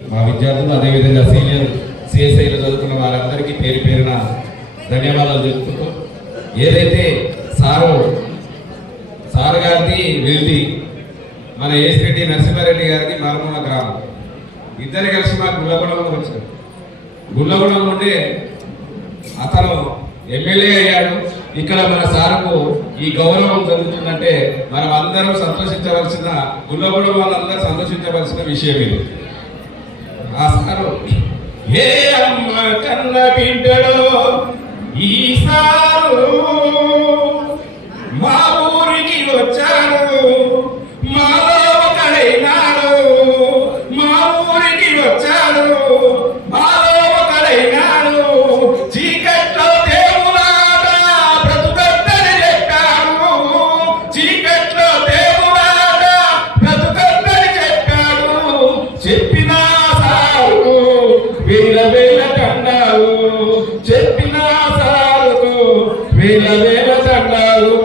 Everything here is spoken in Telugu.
మా విద్యార్థులు అదేవిధంగా సీనియర్ సిఎస్ఐలో చదువుకున్న వారందరికీ పేరు పేరున ధన్యవాదాలు చెప్తూ ఏదైతే సారో సార్ గారిది వెళ్ళి మన ఏసిరెడ్డి నరసింహారెడ్డి గారిది మారుమూల గ్రామం. ఇద్దరు కలిసి మా గుల్లగూడెంలో వచ్చారు గుల్లగూడెం నుండి అతను ఎమ్మెల్యే అయ్యాడు. ఇక్కడ మన సార్కు ఈ గౌరవం జరుగుతుందంటే మనం అందరం సంతోషించవలసిన గుల్లగూడెం వాళ్ళందరూ సంతోషించవలసిన విషయం ఇది. ఆ సారు ఏ అమ్మ కన్న బిడ్డలో ఈ సారు? మా ఊరికి వచ్చారు మాలో ఒకడైనాడు మా ఊరికి వచ్చాడు మాలో ఒకడైనాడు చీకట్లో దేవులాట బ్రతుకట్టని చెప్పాడు చీకట్లో దేవులాట బ్రతుకట్టని చెప్పాడు చెప్పి వేల వేల కన్నాడు చెప్పిన సారు వేల వేల కన్నాడు